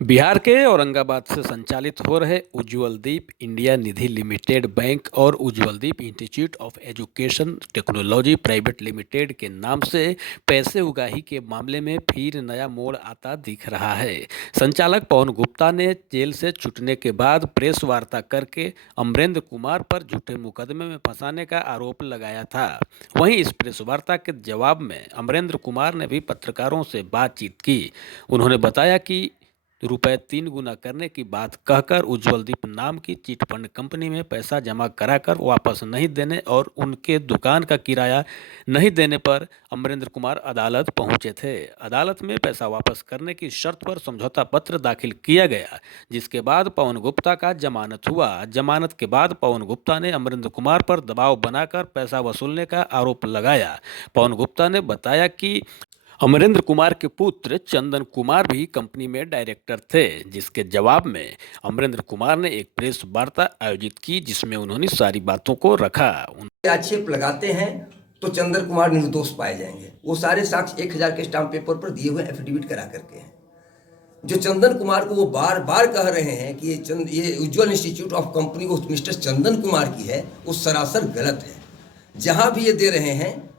बिहार के औरंगाबाद से संचालित हो रहे Ujjwal Deep India Nidhi limited bank और Ujjwal Deep institute of education technology private limited के नाम से पैसे उगाही के मामले में फिर नया मोड़ आता दिख रहा है। संचालक पवन गुप्ता ने जेल से छूटने के बाद प्रेस वार्ता करके अमरेंद्र कुमार पर झूठे मुकदमे में फंसाने का आरोप लगाया था। वहीं इस प्रेस वार्ता के जवाब में अमरेंद्र कुमार ने भी पत्रकारों से बातचीत की। उन्होंने बताया कि रुपए 3 गुना करने की बात कहकर उज्ज्वल दीप नाम की चिट फंड कंपनी में पैसा जमा कराकर वापस नहीं देने और उनके दुकान का किराया नहीं देने पर अमरेंद्र कुमार अदालत पहुंचे थे। अदालत में पैसा वापस करने की शर्त पर समझौता पत्र दाखिल किया गया, जिसके बाद पवन गुप्ता का जमानत हुआ। जमानत के बाद पवन गुप्ता ने अमरेंद्र कुमार पर दबाव बनाकर पैसा वसूलने का आरोप लगाया। पवन गुप्ता ने बताया कि अमरेंद्र कुमार के पुत्र चंदन कुमार भी कंपनी में डायरेक्टर थे, जिसके जवाब में अमरेंद्र कुमार ने एक प्रेस वार्ता आयोजित की, जिसमें उन्होंने सारी बातों को रखा। आक्षेप लगाते हैं तो चंदन कुमार निर्दोष पाए जाएंगे। वो सारे साक्ष्य 1000 के स्टाम्प पेपर पर दिए हुए एफिडेविट करा करके हैं। जो चंदन कुमार को वो बार बार कह रहे हैं कि ये उज्ज्वल इंस्टीट्यूट ऑफ कंपनी वो मिस्टर चंदन कुमार की है, वो सरासर गलत है। जहां भी ये दे रहे हैं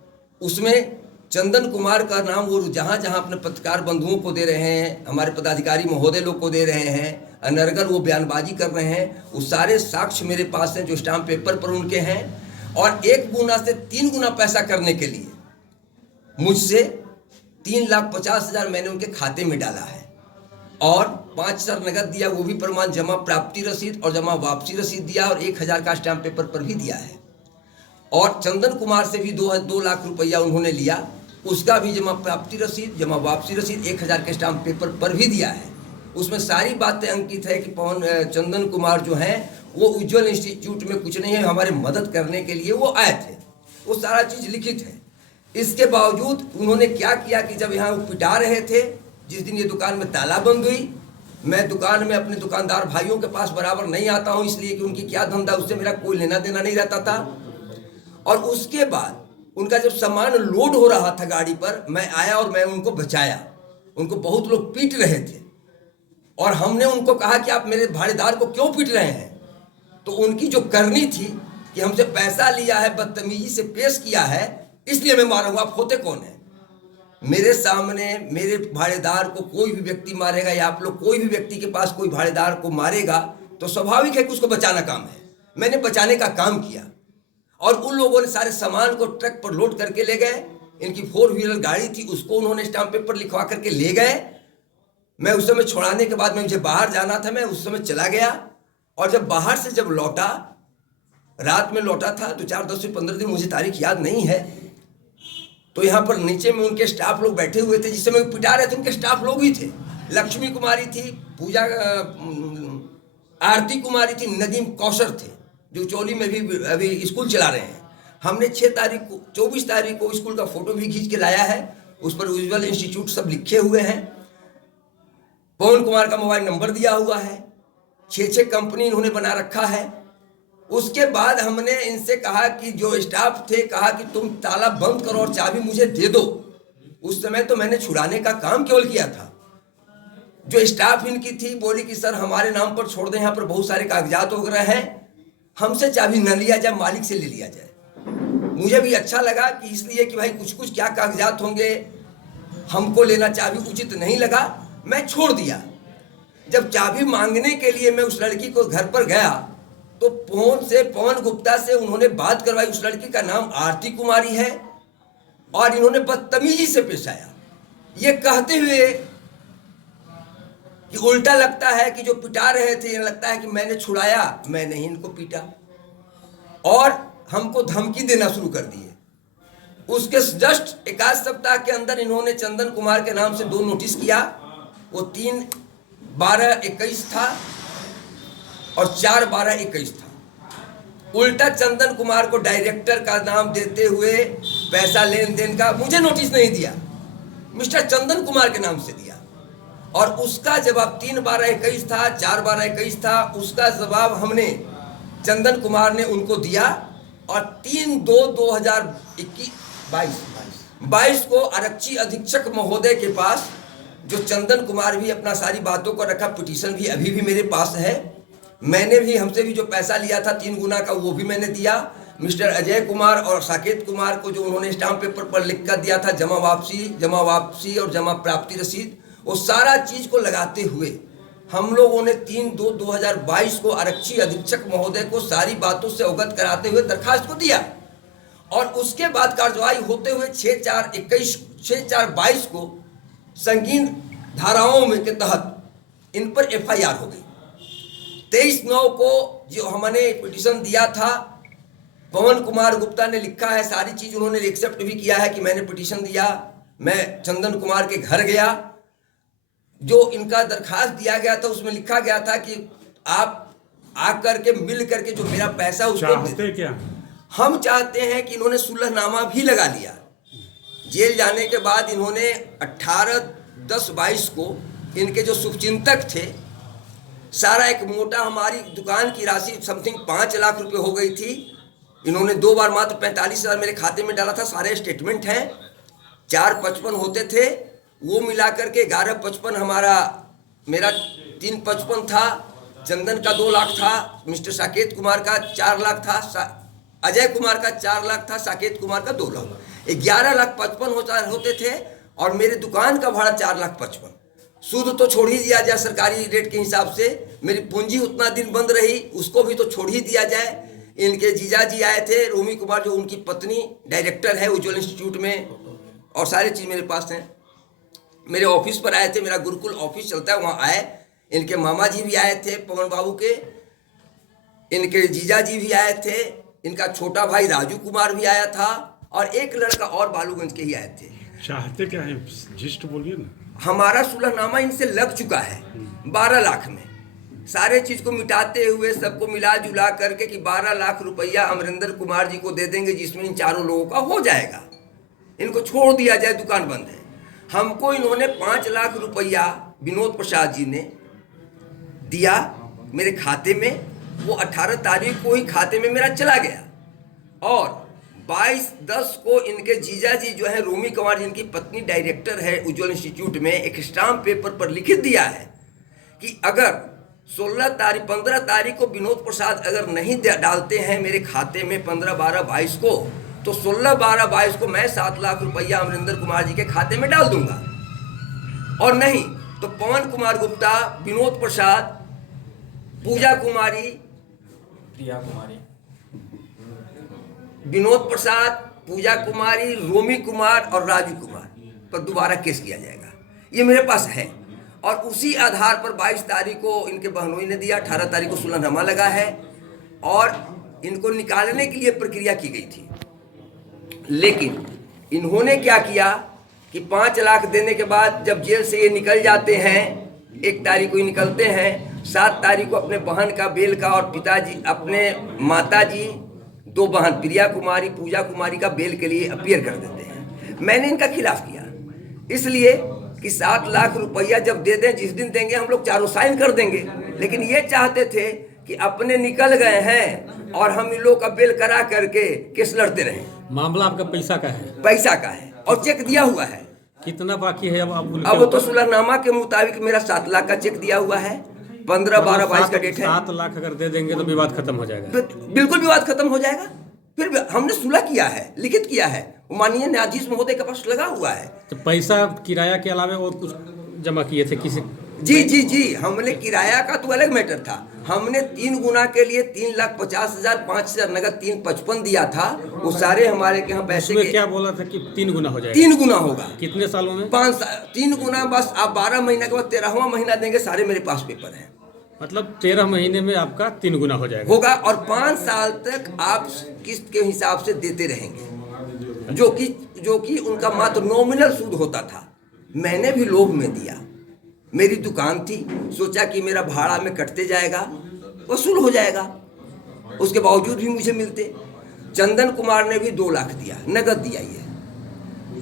उसमें चंदन कुमार का नाम वो जहां जहां अपने पत्रकार बंधुओं को दे रहे हैं, हमारे पदाधिकारी महोदय लोग को दे रहे हैं, अनर्गल वो बयानबाजी कर रहे हैं, वो सारे साक्ष्य मेरे पास हैं जो स्टाम्प पेपर पर उनके हैं। और 1 गुना से 3 गुना पैसा करने के लिए मुझसे 3,50,000 मैंने उनके खाते में डाला है और 5,000 नगद दिया, वो भी प्रमाण जमा प्राप्ति रसीद और जमा वापसी रसीद दिया और 1,000 का स्टाम्प पेपर पर भी दिया है। और चंदन कुमार से भी 2 लाख रुपया उन्होंने लिया, उसका भी जमा प्राप्ति रसीद जमा वापसी रसीद 1,000 के स्टाम्प पेपर पर भी दिया है। उसमें सारी बातें अंकित है कि चंदन कुमार जो हैं वो उज्ज्वल इंस्टीट्यूट में कुछ नहीं है, हमारे मदद करने के लिए वो आए थे, वो सारा चीज़ लिखित है। इसके बावजूद उन्होंने क्या किया कि जब यहाँ वो पिटा रहे थे, जिस दिन ये दुकान में ताला बंद हुई, मैं दुकान में अपने दुकानदार भाइयों के पास बराबर नहीं आता हूँ, इसलिए कि उनकी क्या धंधा उससे मेरा कोई लेना देना नहीं रहता था। और उसके बाद उनका जब सामान लोड हो रहा था गाड़ी पर, मैं आया और मैं उनको बचाया। उनको बहुत लोग पीट रहे थे और हमने उनको कहा कि आप मेरे भाड़ेदार को क्यों पीट रहे हैं। तो उनकी जो करनी थी कि हमसे पैसा लिया है, बदतमीजी से पेश किया है, इसलिए मैं मारूंगा, आप होते कौन है। मेरे सामने मेरे भाड़ेदार को कोई भी व्यक्ति मारेगा या आप लोग कोई भी व्यक्ति के पास कोई भाड़ेदार को मारेगा तो स्वाभाविक है कि उसको बचाना काम है। मैंने बचाने का काम किया और उन लोगों ने सारे सामान को ट्रक पर लोड करके ले गए। इनकी 4 व्हीलर गाड़ी थी, उसको उन्होंने स्टाम्प पेपर लिखवा करके ले गए। मैं उस समय छुड़ाने के बाद में मुझे बाहर जाना था, मैं उस समय चला गया और जब बाहर से जब लौटा, रात में लौटा था, तो 10 से 15 दिन, मुझे तारीख याद नहीं है। तो यहाँ पर नीचे में उनके स्टाफ लोग बैठे हुए थे, जिस समय वो पिटा रहे थे उनके स्टाफ लोग ही थे। लक्ष्मी कुमारी थी, पूजा आरती कुमारी थी, नदीम कौशर थे जो चोली में भी अभी स्कूल चला रहे हैं। हमने 6 तारीख को 24 तारीख को स्कूल का फोटो भी खींच के लाया है, उस पर उज्ज्वल इंस्टीट्यूट सब लिखे हुए हैं। पवन कुमार का मोबाइल नंबर दिया हुआ है, 6 कंपनी इन्होंने बना रखा है। उसके बाद हमने इनसे कहा कि जो स्टाफ थे, कहा कि तुम ताला बंद करो और चाबी मुझे दे दो। उस समय तो मैंने छुड़ाने का काम केवल किया था। जो स्टाफ इनकी थी बोली कि सर हमारे नाम पर छोड़ दें, यहाँ पर बहुत सारे कागजात वगैरह हैं, हमसे चाबी न लिया जाए, मालिक से ले लिया जाए। मुझे भी अच्छा लगा कि इसलिए कि भाई कुछ कुछ क्या कागजात होंगे, हमको लेना चाबी उचित नहीं लगा, मैं छोड़ दिया। जब चाबी मांगने के लिए मैं उस लड़की को घर पर गया तो पवन गुप्ता से उन्होंने बात करवाई। उस लड़की का नाम आरती कुमारी है और इन्होंने बदतमीजी से पेश आया, ये कहते हुए कि उल्टा लगता है कि जो पिटा रहे थे, लगता है कि मैंने छुड़ाया, मैंने ही इनको पीटा, और हमको धमकी देना शुरू कर दिए। उसके जस्ट 1 सप्ताह के अंदर इन्होंने चंदन कुमार के नाम से 2 नोटिस किया। वो 3/12/21 था और 4/12/21 था। उल्टा चंदन कुमार को डायरेक्टर का नाम देते हुए पैसा लेन देन का मुझे नोटिस नहीं दिया, मिस्टर चंदन कुमार के नाम से दिया। और उसका जवाब 3/12/21 था, 4/12/21 था, उसका जवाब हमने चंदन कुमार ने उनको दिया। और 3/2/2022 को आरक्षी अधीक्षक महोदय के पास जो चंदन कुमार भी अपना सारी बातों को रखा, पिटीशन भी अभी भी मेरे पास है। मैंने भी, हमसे भी जो पैसा लिया था 3 गुना का, वो भी मैंने दिया। मिस्टर अजय कुमार और साकेत कुमार को जो उन्होंने स्टाम्प पेपर पर लिख कर दिया था जमा वापसी और जमा प्राप्ति रसीद, वो सारा चीज को लगाते हुए हम लोगों ने 3/2/2022 को आरक्षी अधीक्षक महोदय को सारी बातों से अवगत कराते हुए दरखास्त को दिया। और उसके बाद कार्यवाही होते हुए 6/4/22 को संगीन धाराओं में के तहत इन पर FIR हो गई। 23/9 को जो हमने पिटीशन दिया था, पवन कुमार गुप्ता ने लिखा है, सारी चीज उन्होंने एक्सेप्ट भी किया है कि मैंने पिटीशन दिया। मैं चंदन कुमार के घर गया, जो इनका दरखास्त दिया गया था उसमें लिखा गया था कि आप आकर के मिल करके जो मेरा पैसा उसको चाहते क्या? हम चाहते हैं कि इन्होंने सुलहनामा भी लगा लिया। जेल जाने के बाद इन्होंने 18/10/22 को इनके जो शुभचिंतक थे, सारा एक मोटा, हमारी दुकान की राशि समथिंग 5 लाख रुपए हो गई थी। इन्होंने 2 बार मात्र 45,000 मेरे खाते में डाला था। सारे स्टेटमेंट हैं। 455 होते थे, वो मिलाकर के 1155 मेरा 355 था। चंदन का 2 लाख था, मिस्टर साकेत कुमार का 4 लाख था, अजय कुमार का 4 लाख था, साकेत कुमार का 2 लाख, 11,55,000 होते थे। और मेरे दुकान का भाड़ा 4,55,000। सूद तो छोड़ ही दिया जाए सरकारी रेट के हिसाब से, मेरी पूंजी उतना दिन बंद रही, उसको भी तो छोड़ ही दिया जाए। इनके जीजा जी आए थे, रोमी कुमार जो उनकी पत्नी डायरेक्टर है उज्ज्वल इंस्टीट्यूट में, और सारी चीज़ मेरे पास हैं। मेरे ऑफिस पर आए थे, मेरा गुरुकुल ऑफिस चलता है, वहाँ आए। इनके मामा जी भी आए थे, पवन बाबू के, इनके जीजा जी भी आए थे, इनका छोटा भाई राजू कुमार भी आया था, और एक लड़का और बालूगंज के ही आए थे। चाहते क्या है, जिस्ट बोलिए ना। हमारा सुलहनामा इनसे लग चुका है 12 लाख में। सारे चीज को मिटाते हुए सबको मिला जुला करके कि 12 लाख रुपया अमरिंदर कुमार जी को दे देंगे, जिसमें इन चारों लोगों का हो जाएगा। इनको छोड़ दिया जाए, दुकान बंद है। हमको इन्होंने 5 लाख रुपया विनोद प्रसाद जी ने दिया मेरे खाते में। वो 18 तारीख को ही खाते में मेरा चला गया। और 22/10 को इनके जीजा जी जो है रोमी कुमार, जिनकी पत्नी डायरेक्टर है उज्ज्वल इंस्टीट्यूट में, एक स्टाम्प पेपर पर लिखित दिया है कि अगर 15 तारीख को विनोद प्रसाद अगर नहीं डालते हैं मेरे खाते में 15/12/22 को, तो 16/12/22 को मैं 7 लाख रुपया अमरिंदर कुमार जी के खाते में डाल दूंगा। और नहीं तो पवन कुमार गुप्ता, विनोद प्रसाद, पूजा कुमारी, विनोद प्रसाद, पूजा कुमारी, रोमी कुमार और राजू कुमार पर दोबारा केस किया जाएगा। ये मेरे पास है। और उसी आधार पर 22 तारीख को इनके बहनोई ने दिया, 18 तारीख को सुलहनामा लगा है, और इनको निकालने के लिए प्रक्रिया की गई थी। लेकिन इन्होंने क्या किया कि 5 लाख देने के बाद जब जेल से ये निकल जाते हैं, 1 तारीख को ही निकलते हैं, 7 तारीख को अपने बहन का बेल का और पिताजी, अपने माता जी, 2 बहन प्रिया कुमारी, पूजा कुमारी का बेल के लिए अपीयर कर देते हैं। मैंने इनका खिलाफ किया, इसलिए कि 7 लाख रुपया जब दे दें, जिस दिन देंगे हम लोग चारों साइन कर देंगे। लेकिन ये चाहते थे कि अपने निकल गए हैं और हम इन लोग का बेल करा करके केस लड़ते रहें। मामला आपका पैसा का है? पैसा का है, और चेक दिया हुआ है। कितना बाकी है अब आप? अब तो सुलहनामा के मुताबिक मेरा 7 लाख का चेक दिया हुआ है। 15/12/22 का डेट है। 7 लाख अगर दे देंगे तो विवाद खत्म हो जाएगा। बिल्कुल विवाद खत्म हो जाएगा। फिर हमने सुलह किया है, लिखित किया है, माननीय न्यायाधीश महोदय के पास लगा हुआ है। तो पैसा किराया के अलावा और कुछ जमा किए थे किसी? जी, हमने किराया का तो अलग मैटर था। हमने 3 गुना के लिए 3,50,000, 5,000 नगद 355 दिया था। वो सारे हमारे के यहाँ पैसे के क्या बोला था कि 3 गुना हो जाएगा? 3 गुना होगा। कितने सालों में? 5 साल। 3 गुना बस आप 12 महीना के बाद 13वां महीना देंगे। सारे मेरे पास पेपर हैं। मतलब 13 महीने में आपका 3 गुना हो जाएगा होगा। और 5 साल तक आप किस्त के हिसाब से देते रहेंगे, जो कि उनका मात्र नॉमिनल सूद होता था। मैंने भी लोभ में दिया। मेरी दुकान थी, सोचा कि मेरा भाड़ा में कटते जाएगा, वसूल हो जाएगा, उसके बावजूद भी मुझे मिलते। चंदन कुमार ने भी 2 लाख दिया, नगद दिया। ये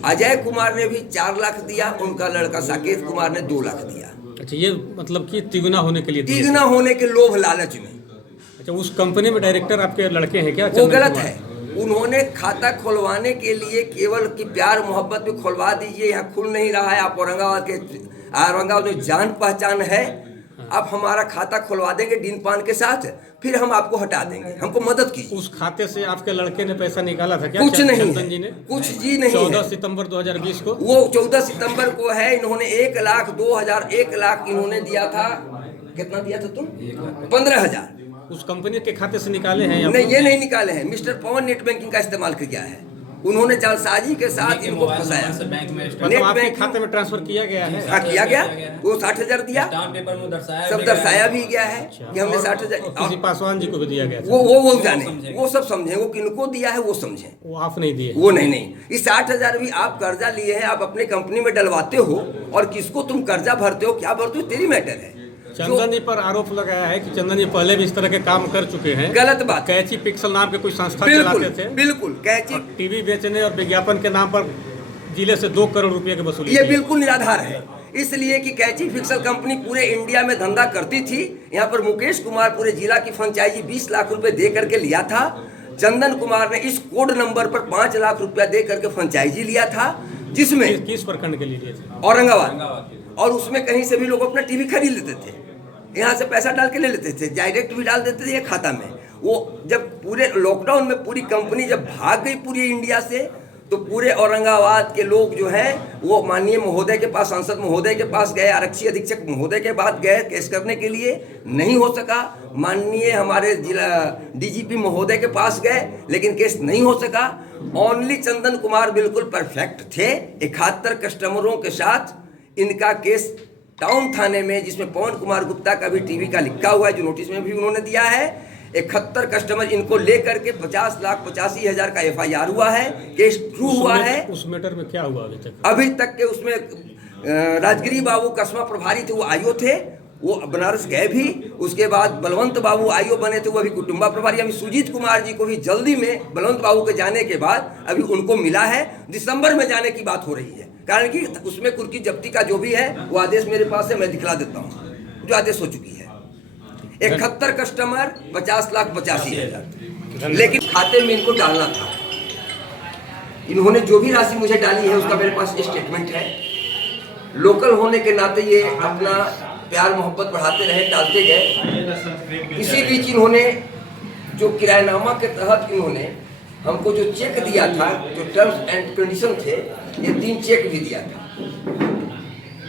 अजय कुमार ने भी 4 लाख दिया, उनका लड़का साकेत कुमार ने 2 लाख दिया। अच्छा, ये मतलब कि तिगुना होने के लिए? तिगुना होने के लोभ लालच में। अच्छा, उस कंपनी में डायरेक्टर आपके लड़के हैं क्या? वो गलत है। उन्होंने खाता खुलवाने के लिए केवल कि प्यार मोहब्बत में खुलवा दीजिए, यहाँ खुल नहीं रहा है, आप औरंगाबाद के औरंगाबाद में जान पहचान है, आप हमारा खाता खुलवा देंगे डीन पान के साथ, फिर हम आपको हटा देंगे, हमको मदद कीजिए। उस खाते से आपके लड़के ने पैसा निकाला था क्या? कुछ नहीं चंदन है, जी ने कुछ जी नहीं 14 है। सितंबर 2020 को वो 14 सितंबर को है, इन्होंने 1 लाख इन्होंने दिया था। कितना दिया था तुम? 15,000। उस कंपनी के खाते से निकाले हैं या नहीं, ये नहीं निकाले हैं, मिस्टर पवन नेट बैंकिंग का इस्तेमाल किया है। उन्होंने जालसाजी के साथ इनको फंसाया। मतलब आपके खाते में ट्रांसफर किया गया है? हाँ, किया गया। वो 60,000 दिया, पेपर में दर्शाया सब दर्शाया भी गया है कि हमने 60,000। किसी पासवान जी को भी दिया गया था? वो जाने, वो सब समझे, वो किनको दिया है वो समझे, वो आप नहीं दिए? वो नहीं। इस 60,000 भी आप कर्जा लिए हैं, आप अपने कंपनी में डलवाते हो और किसको तुम कर्जा भरते हो, क्या भरते हो, तेरी मैटर है। चंदन जी पर आरोप लगाया है कि चंदन जी पहले भी इस तरह के काम कर चुके हैं। गलत बात। कैची पिक्सल नाम के कोई संस्था बिल्कुल चलाते थे। बिल्कुल कैची, टीवी बेचने और विज्ञापन के नाम पर जिले से 2 करोड़ रुपए की वसूली ये की। बिल्कुल निराधार है, इसलिए कि कैची फिक्सल कंपनी पूरे इंडिया में धंधा करती थी। यहाँ पर मुकेश कुमार पूरे जिला की फ्रेंचाइजी 20 लाख रुपए दे करके लिया था। चंदन कुमार ने इस कोड नंबर पर 5 लाख रुपया दे करके फ्रेंचाइजी लिया था, जिसमें किस प्रखंड के लिए थे? औरंगाबाद, और उसमें कहीं से भी लोग अपना टीवी खरीद लेते थे, यहाँ से पैसा डाल के ले लेते थे, डायरेक्ट भी डाल देते थे ये खाता में। वो जब पूरे लॉकडाउन में पूरी कंपनी जब भाग गई पूरी इंडिया से, तो पूरे औरंगाबाद के लोग जो हैं वो माननीय महोदय के पास, सांसद महोदय के पास गए, आरक्षी अधीक्षक महोदय के पास गए केस करने के लिए, नहीं हो सका। माननीय हमारे जिला डीजीपी महोदय के पास गए, लेकिन केस नहीं हो सका। ओनली चंदन कुमार बिल्कुल परफेक्ट थे। 71 कस्टमरों के साथ इनका केस टाउन थाने में, जिसमें पवन कुमार गुप्ता का भी टीवी का लिखा हुआ है, जो नोटिस में भी उन्होंने दिया है, 71 कस्टमर इनको लेकर के 50,85,000 का FIR हुआ है, केस ट्रू हुआ है। उस मैटर में क्या हुआ अभी तक? अभी तक के उसमें राजगिरी बाबू कस्बा प्रभारी थे, वो आईओ थे, वो बनारस गए भी। उसके बाद बलवंत बाबू आईओ बने थे, वो अभी कुटुंबा प्रभारी। अभी सुजीत कुमार जी को भी जल्दी में बलवंत बाबू के जाने के बाद अभी उनको मिला है, दिसंबर में जाने की बात हो रही है। कारण कि उसमें कुर्की जब्ती का जो भी है वो आदेश मेरे पास है, मैं दिखला देता हूँ, जो आदेश हो चुकी है। 71 कस्टमर 50,85,000, लेकिन खाते में इनको डालना था। इन्होंने जो भी राशि मुझे डाली है उसका मेरे पास स्टेटमेंट है। लोकल होने के नाते ये अपना प्यार मोहब्बत बढ़ाते रहे, डालते गए। इसी बीच इन्होंने जो किरायनामा के तहत इन्होंने हमको जो चेक दिया था, जो टर्म्स एंड कंडीशन थे, ये 3 चेक भी दिया था।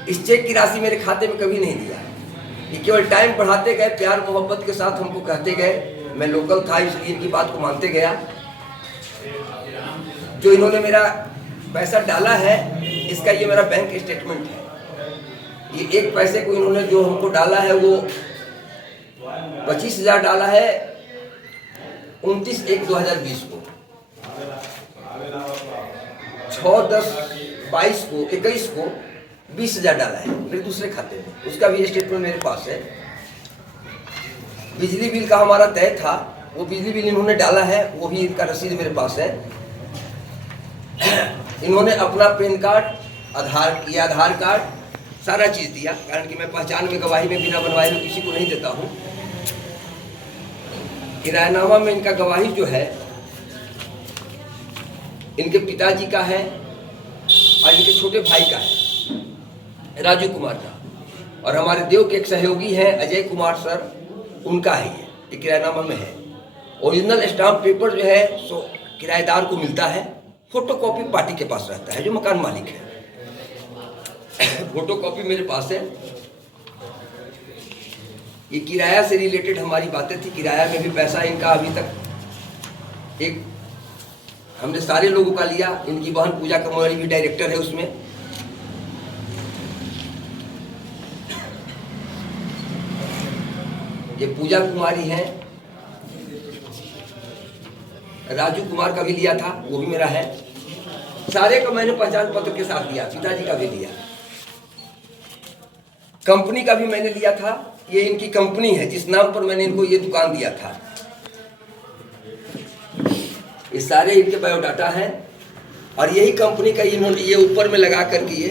इस चेक की राशि मेरे खाते में कभी नहीं दिया, ये केवल टाइम बढ़ाते गए, प्यार मोहब्बत के साथ हमको कहते गए। मैं लोकल था इसलिए इनकी बात को मानते गया। जो इन्होंने मेरा पैसा डाला है, इसका ये मेरा बैंक स्टेटमेंट है। ये 1 पैसे को इन्होंने जो हमको डाला है वो 25,000 डाला है 29/1/2020 को, 6/10/22 को 21 को 20,000 डाला है मेरे दूसरे खाते में, उसका भी स्टेटमेंट मेरे पास है। बिजली बिल का हमारा तय था, वो बिजली बिल इन्होंने डाला है, वो भी इनका रसीद मेरे पास है। इन्होंने अपना पैन कार्ड, आधार कार्ड, सारा चीज़ दिया, कारण कि मैं पहचान में गवाही में बिना बनवाए में किसी को नहीं देता हूँ। किरायनामा में इनका गवाही जो है इनके पिताजी का है और इनके छोटे भाई का है, राजू कुमार का, और हमारे देव के एक सहयोगी हैं अजय कुमार सर, उनका है। ये किरायनामा में है। ओरिजिनल स्टाम्प पेपर जो है सो किराएदार को मिलता है, फोटोकॉपी पार्टी के पास रहता है जो मकान मालिक है। फोटोकॉपी मेरे पास है। ये किराया से रिलेटेड हमारी बातें थी, किराया में भी पैसा इनका अभी तक एक हमने सारे लोगों का लिया। इनकी बहन पूजा कमोरी भी डायरेक्टर है उसमें। ये पूजा कुमारी है, राजू कुमार का भी लिया था, वो भी मेरा है। सारे का मैंने पहचान पत्र के साथ लिया, पिताजी का भी लिया, कंपनी का भी मैंने लिया था। ये इनकी कंपनी है जिस नाम पर मैंने इनको ये दुकान दिया था। ये सारे इनके बायोडाटा हैं और यही कंपनी का इन्होंने ये ऊपर में लगा करके ये